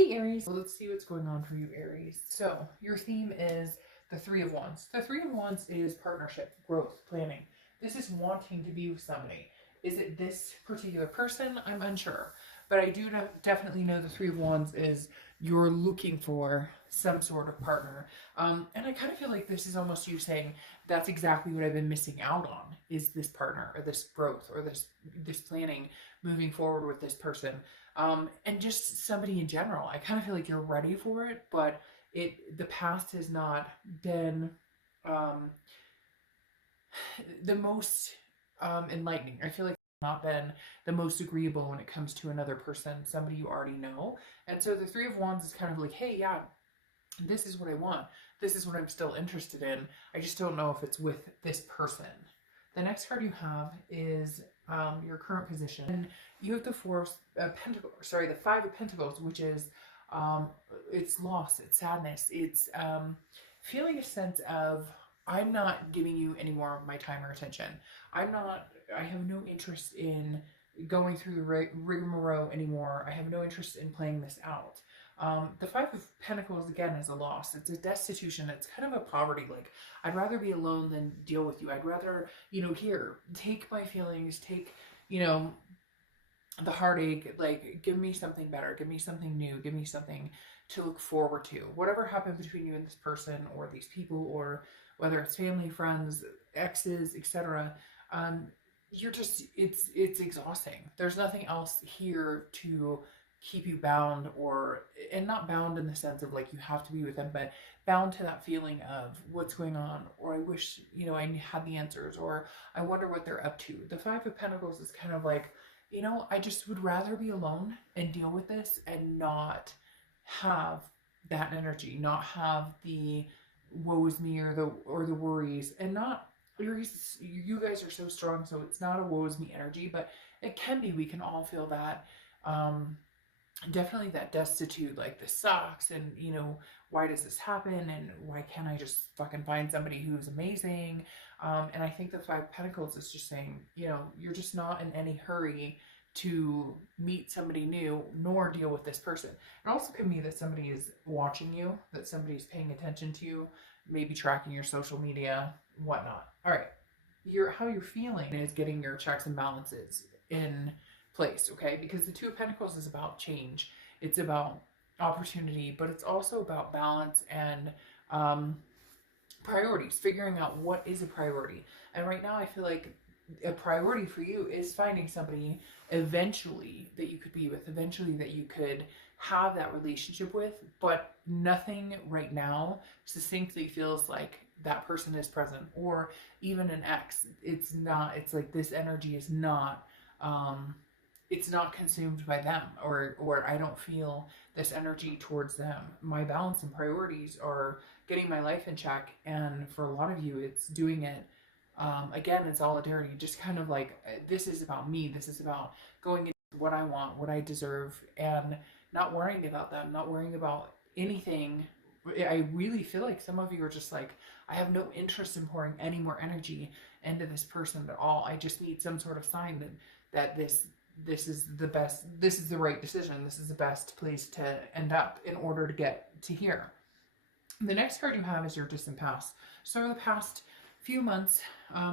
Hey Aries, well, let's see what's going on for you, Aries. So your theme is the Three of Wands. The Three of Wands is partnership, growth, planning. This is wanting to be with somebody. Is it this particular person? I'm unsure. But I do definitely know the Three of Wands is you're looking for some sort of partner. And I kind of feel like this is almost you saying that's exactly what I've been missing out on is this partner or this growth or this planning moving forward with this person. And just somebody in general. I kind of feel like you're ready for it, but the past has not been um, the most enlightening. I feel like it's not been the most agreeable when it comes to another person, somebody you already know. And so the Three of Wands is kind of like, hey, yeah, this is what I want. This is what I'm still interested in. I just don't know if it's with this person. The next card you have is your current position. And you have the the Five of Pentacles, which is it's loss, it's sadness, it's feeling a sense of I'm not giving you any more of my time or attention. I have no interest in going through the rigmarole anymore. I have no interest in playing this out. The Five of Pentacles, again, is a loss. It's a destitution. It's kind of a poverty. Like, I'd rather be alone than deal with you. I'd rather, here, take my feelings, take, the heartache, like, give me something better, give me something new, give me something to look forward to. Whatever happened between you and this person or these people, or whether it's family, friends, exes, etc., it's exhausting. There's nothing else here to keep you bound, and not bound in the sense of like you have to be with them, but bound to that feeling of what's going on, or I wish I had the answers, or I wonder what they're up to. The Five of Pentacles is kind of like, I just would rather be alone and deal with this and not have that energy, not have the woe is me or the worries, and not you guys are so strong, so it's not a woe is me energy, but it can be. We can all feel that. Definitely that destitute, like this sucks, and why does this happen, and why can't I just fucking find somebody who's amazing? And I think the Five of Pentacles is just saying, you're just not in any hurry to meet somebody new nor deal with this person. It also could be that somebody is watching you, that somebody's paying attention to you, maybe tracking your social media, whatnot. All right, how you're feeling is getting your checks and balances in place, okay? Because the Two of Pentacles is about change. It's about opportunity, but it's also about balance and priorities, figuring out what is a priority. And right now I feel like a priority for you is finding somebody eventually that you could be with, eventually that you could have that relationship with, but nothing right now succinctly feels like that person is present, or even an ex. It's like this energy is not it's not consumed by them, or I don't feel this energy towards them. My balance and priorities are getting my life in check, and for a lot of you it's doing it again in solidarity, just kind of like, this is about me, this is about going into what I want, what I deserve, and not worrying about them, not worrying about anything. I really feel like some of you are just like, I have no interest in pouring any more energy into this person at all. I just need some sort of sign that this is the best, this is the right decision, this is the best place to end up in order to get to here. The next card you have is your distant past. So the past few months,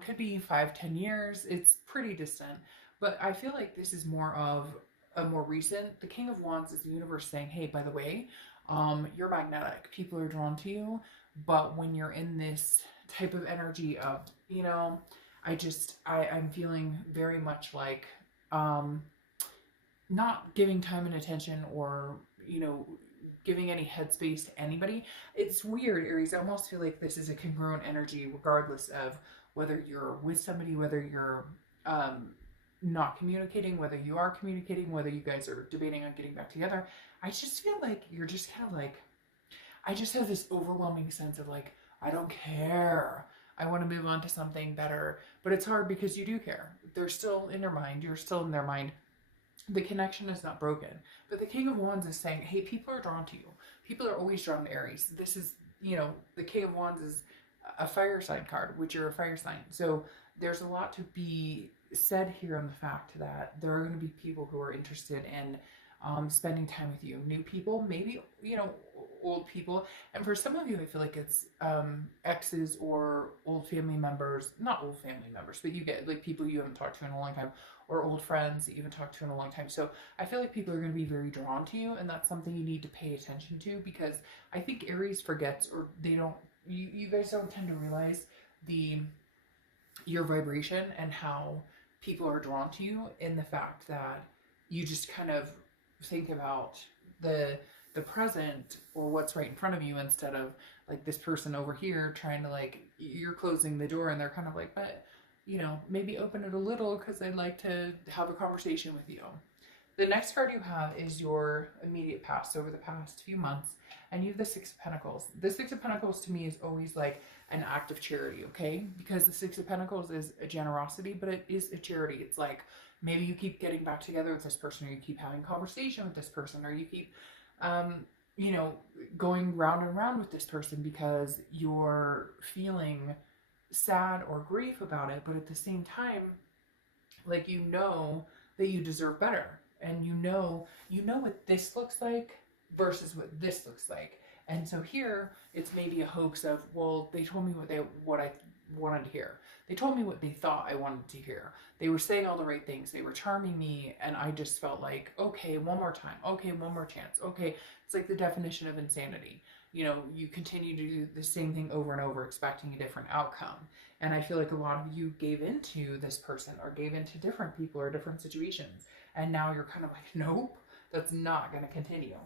could be 5-10 years, it's pretty distant, but I feel like this is more of a more recent. The King of Wands is the universe saying, hey, by the way, you're magnetic, people are drawn to you, but when you're in this type of energy of, I'm feeling very much like not giving time and attention, or giving any headspace to anybody. It's weird, Aries. I almost feel like this is a congruent energy regardless of whether you're with somebody, whether you're not communicating, whether you are communicating, whether you guys are debating on getting back together. I just feel like you're just kind of like, I just have this overwhelming sense of like, I don't care. I want to move on to something better. But it's hard because you do care. They're still in your mind. You're still in their mind. The connection is not broken. But the King of Wands is saying, hey, people are drawn to you. People are always drawn to Aries. This is, the King of Wands is a fire sign card, which you're a fire sign. So there's a lot to be said here on the fact that there are going to be people who are interested in spending time with you. New people, maybe, you know, old people. And for some of you, I feel like it's exes or old family members, not old family members, but you get like people you haven't talked to in a long time, or old friends that you haven't talked to in a long time. So I feel like people are going to be very drawn to you, and that's something you need to pay attention to, because I think Aries forgets, or they don't, you guys don't tend to realize your vibration and how people are drawn to you, in the fact that you just kind of think about the present or what's right in front of you, instead of like this person over here trying to, like, you're closing the door and they're kind of like, but you know, maybe open it a little because I'd like to have a conversation with you. The next card you have is your immediate past, over the past few months, and you have the Six of Pentacles. The Six of Pentacles to me is always like an act of charity, okay? Because the Six of Pentacles is a generosity, but it is a charity. It's like, maybe you keep getting back together with this person, or you keep having conversation with this person, or you keep, you know, going round and round with this person because you're feeling sad or grief about it, but at the same time, like, you know that you deserve better, and you know what this looks like versus what this looks like. And so here it's maybe a hoax of, well, they told me what I wanted to hear. They told me what they thought I wanted to hear. They were saying all the right things. They were charming me, and I just felt like, okay, one more time. Okay, one more chance. Okay, it's like the definition of insanity. You know, you continue to do the same thing over and over, expecting a different outcome. And I feel like a lot of you gave into this person, or gave into different people or different situations. And now you're kind of like, nope, that's not going to continue.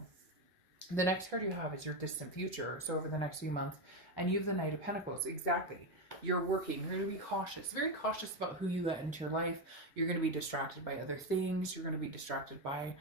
The next card you have is your distant future, so over the next few months, and you have the Knight of Pentacles. Exactly. You're working. You're going to be cautious, very cautious about who you let into your life. You're going to be distracted by other things. You're going to be distracted by,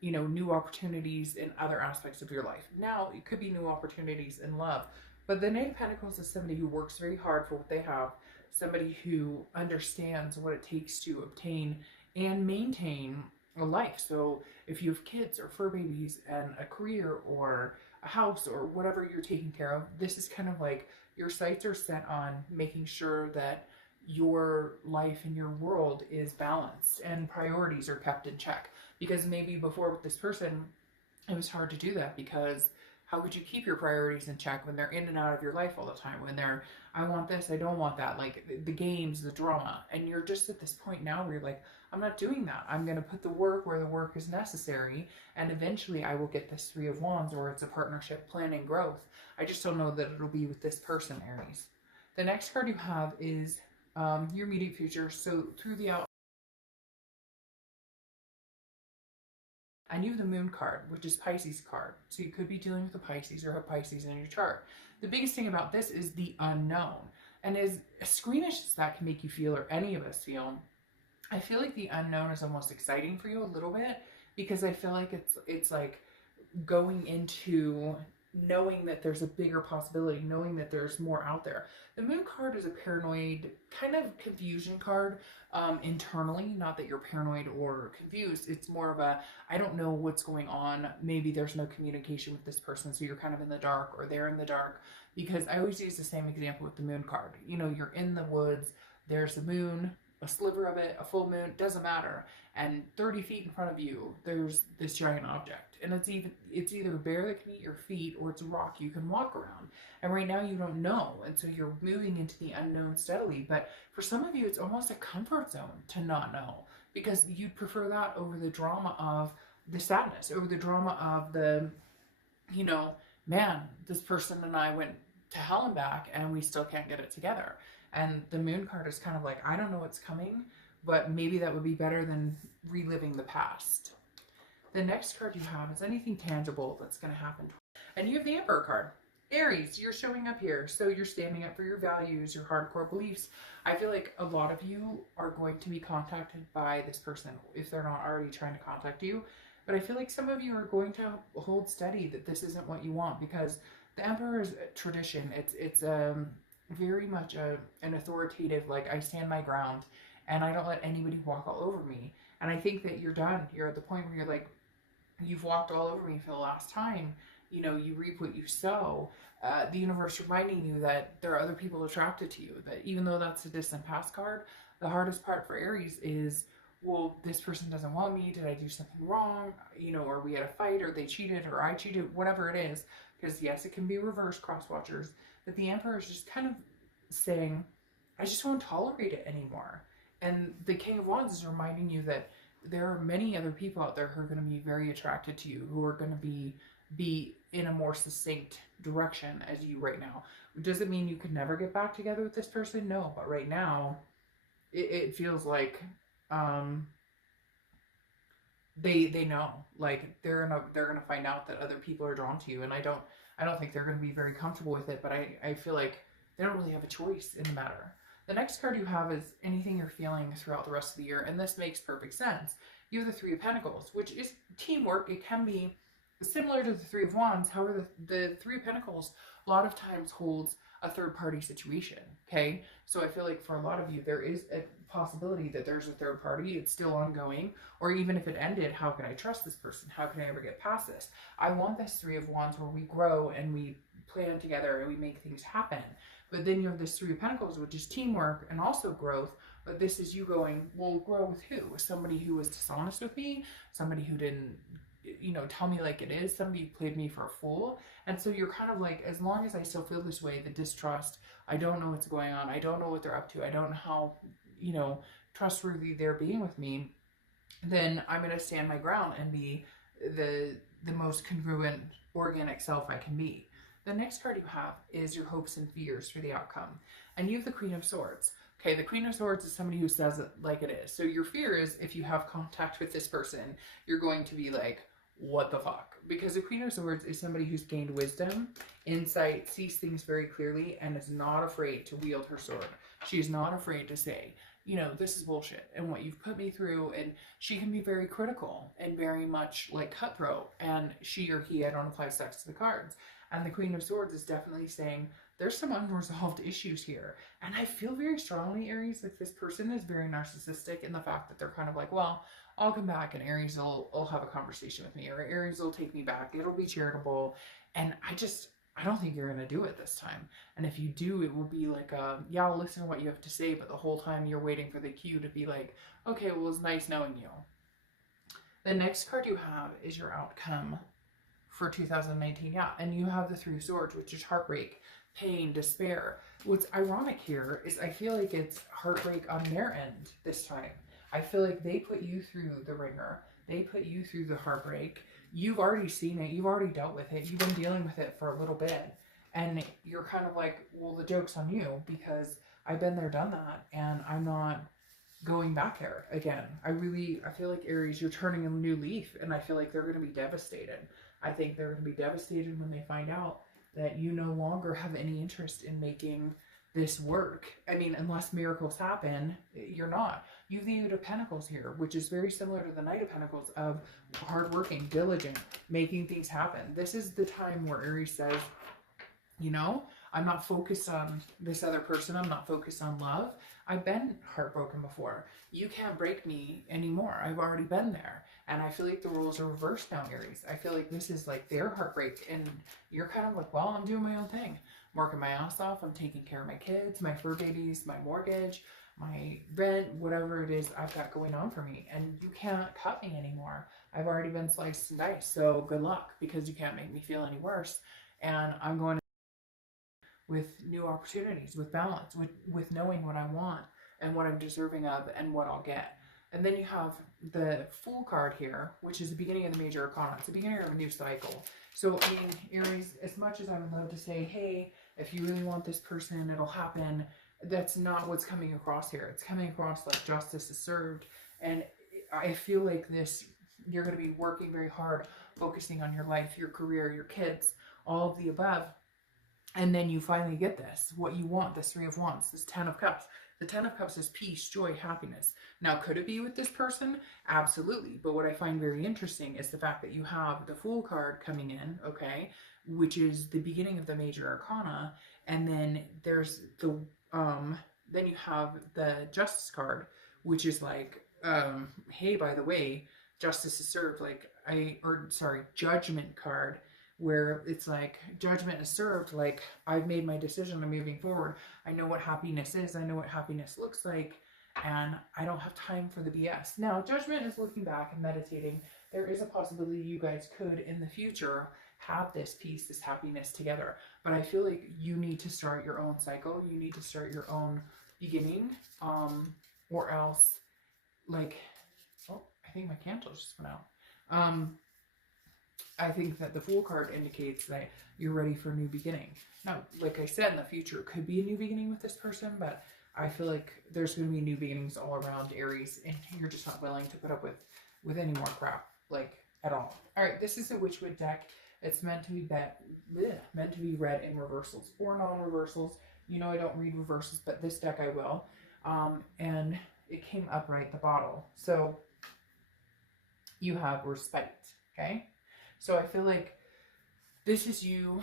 you know, new opportunities in other aspects of your life. Now, it could be new opportunities in love, but the Knight of Pentacles is somebody who works very hard for what they have, somebody who understands what it takes to obtain and maintain a life. So if you have kids or fur babies and a career or a house or whatever you're taking care of, this is kind of like your sights are set on making sure that your life and your world is balanced and priorities are kept in check. Because maybe before with this person, it was hard to do that, because how could you keep your priorities in check when they're in and out of your life all the time? When they're, I want this, I don't want that, like the games, the drama. And you're just at this point now where you're like, I'm not doing that. I'm going to put the work where the work is necessary. And eventually I will get this Three of Wands, or it's a partnership, planning growth. I just don't know that it'll be with this person, Aries. The next card you have is your immediate future. So through the out. And you have the Moon card, which is Pisces card. So you could be dealing with a Pisces, or have Pisces in your chart. The biggest thing about this is the unknown. And as squeamish as that can make you feel, or any of us feel, I feel like the unknown is almost exciting for you a little bit, because I feel like it's like going into knowing that there's a bigger possibility, knowing that there's more out there. The Moon card is a paranoid kind of confusion card internally. Not that you're paranoid or confused. It's more of a, I don't know what's going on. Maybe there's no communication with this person, so you're kind of in the dark, or they're in the dark. Because I always use the same example with the Moon card. You know, you're in the woods, there's the moon, a sliver of it, a full moon, doesn't matter. And 30 feet in front of you, there's this giant object. And it's either a bear that can eat your feet, or it's a rock you can walk around. And right now you don't know. And so you're moving into the unknown steadily. But for some of you, it's almost a comfort zone to not know, because you'd prefer that over the drama of the sadness, over the drama of the, you know, man, this person and I went to hell and back and we still can't get it together. And the Moon card is kind of like, I don't know what's coming, but maybe that would be better than reliving the past. The next card you have is anything tangible that's going to happen. And you have the Emperor card. Aries, you're showing up here. So you're standing up for your values, your hardcore beliefs. I feel like a lot of you are going to be contacted by this person, if they're not already trying to contact you. But I feel like some of you are going to hold steady that this isn't what you want, because the Emperor is tradition. It's very much an authoritative, like, I stand my ground and I don't let anybody walk all over me. And I think that you're done. You're at the point where you're like, you've walked all over me for the last time. You know, you reap what you sow. The universe reminding you that there are other people attracted to you. That even though that's a distant past card, the hardest part for Aries is well, this person doesn't want me. Did I do something wrong? You know, or we had a fight, or they cheated, or I cheated, whatever it is. Because yes, it can be reverse cross watchers. But the Emperor is just kind of saying, I just won't tolerate it anymore. And the King of Wands is reminding you that there are many other people out there who are going to be very attracted to you, who are going to be in a more succinct direction as you right now. Does it mean you could never get back together with this person? No, but right now it feels like they know, like they're gonna find out that other people are drawn to you, and I don't think they're gonna be very comfortable with it, but I feel like they don't really have a choice in the matter. The next card you have is anything you're feeling throughout the rest of the year, and this makes perfect sense. You have the Three of Pentacles, which is teamwork. It can be similar to the Three of Wands. However, the Three of Pentacles a lot of times holds a third party situation. Okay, so I feel like for a lot of you there is a possibility that there's a third party. It's still ongoing, or even if it ended, how can I trust this person? How can I ever get past this? I want this Three of Wands where we grow and we plan together and we make things happen. But then you have this Three of Pentacles, which is teamwork and also growth. But this is you going, well, grow with who? With somebody who was dishonest with me, somebody who didn't, you know, tell me like it is, somebody who played me for a fool. And so you're kind of like, as long as I still feel this way, the distrust, I don't know what's going on, I don't know what they're up to, I don't know how, you know, trustworthy they're being with me, then I'm going to stand my ground and be the most congruent, organic self I can be. The next card you have is your hopes and fears for the outcome. And you have the Queen of Swords. Okay, the Queen of Swords is somebody who says it like it is. So your fear is if you have contact with this person, you're going to be like, what the fuck? Because the Queen of Swords is somebody who's gained wisdom, insight, sees things very clearly, and is not afraid to wield her sword. She's not afraid to say, you know, this is bullshit and what you've put me through. And she can be very critical and very much like cutthroat. And she or he, I don't apply sex to the cards. And the Queen of Swords is definitely saying, there's some unresolved issues here. And I feel very strongly, Aries, like this person is very narcissistic in the fact that they're kind of like, well, I'll come back and Aries will have a conversation with me, or Aries will take me back. It'll be charitable. And I don't think you're going to do it this time. And if you do, it will be like, yeah, I'll listen to what you have to say, but the whole time you're waiting for the cue to be like, okay, well, it's nice knowing you. The next card you have is your outcome for 2019. Yeah, and you have the Three of Swords, which is heartbreak, pain, despair. What's ironic here is I feel like it's heartbreak on their end this time. I feel like they put you through the ringer. They put you through the heartbreak. You've already seen it. You've already dealt with it. You've been dealing with it for a little bit. And you're kind of like, well, the joke's on you because I've been there, done that. And I'm not going back there again. I feel like Aries, you're turning a new leaf. And I feel like they're going to be devastated. I think they're going to be devastated when they find out that you no longer have any interest in making this work. I mean, unless miracles happen, you're not. You have the Eight of Pentacles here, which is very similar to the Knight of Pentacles of hardworking, diligent, making things happen. This is the time where Aries says, you know, I'm not focused on this other person. I'm not focused on love. I've been heartbroken before. You can't break me anymore. I've already been there. And I feel like the roles are reversed now, Aries. I feel like this is like their heartbreak. And you're kind of like, well, I'm doing my own thing. I'm working my ass off. I'm taking care of my kids, my fur babies, my mortgage, my rent, whatever it is I've got going on for me. And you can't cut me anymore. I've already been sliced and diced. So good luck, because you can't make me feel any worse. And I'm going to with new opportunities, with balance, with knowing what I want and what I'm deserving of and what I'll get. And then you have the Fool card here, which is the beginning of the major arcana. It's the beginning of a new cycle. So, I mean, Aries, as much as I would love to say, hey, if you really want this person, it'll happen, that's not what's coming across here. It's coming across like justice is served. And I feel like this, you're going to be working very hard, focusing on your life, your career, your kids, all of the above. And then you finally get this, what you want, this Three of Wands, this Ten of Cups. The Ten of Cups is peace, joy, happiness. Now, could it be with this person? Absolutely. But what I find very interesting is the fact that you have the Fool card coming in, okay, which is the beginning of the major arcana. And then there's the, then you have the Justice card, which is like, hey, by the way, justice is served, like, Judgment card, where it's like judgment is served, like I've made my decision, I'm moving forward. I know what happiness is. I know what happiness looks like. and I don't have time for the BS. Now, Judgment is looking back and meditating. There is a possibility you guys could, in the future, have this peace, this happiness together. But I feel like you need to start your own cycle. You need to start your own beginning, or else, like, oh, I think my candle just went out. I think that the Fool card indicates that you're ready for a new beginning. Now, like I said, in the future, it could be a new beginning with this person, but I feel like there's going to be new beginnings all around, Aries, and you're just not willing to put up with any more crap, like, at all. All right, this is a Witchwood deck. It's meant to be meant to be read in reversals or non-reversals. You know I don't read reversals, but this deck I will. And it came upright, the bottle. So you have respect, okay? So I feel like this is you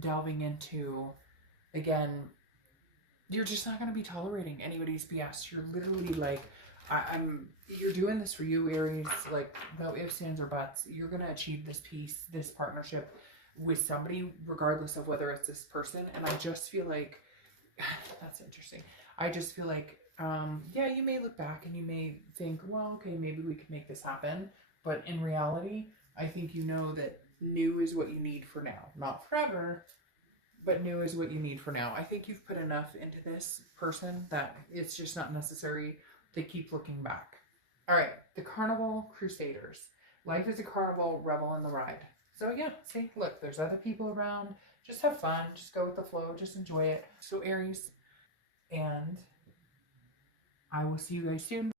delving into, again, you're just not going to be tolerating anybody's BS. You're literally like, you're doing this for you, Aries, like no ifs, ands, or buts. You're going to achieve this peace, this partnership with somebody, regardless of whether it's this person. And I just feel like, that's interesting. I just feel like, yeah, you may look back and you may think, well, okay, maybe we could make this happen. But in reality, I think you know that new is what you need for now. Not forever, but new is what you need for now. I think you've put enough into this person that it's just not necessary to keep looking back. All right, the Carnival Crusaders. Life is a carnival, revel in the ride. So yeah, see, look, there's other people around. Just have fun. Just go with the flow. Just enjoy it. So Aries, and I will see you guys soon.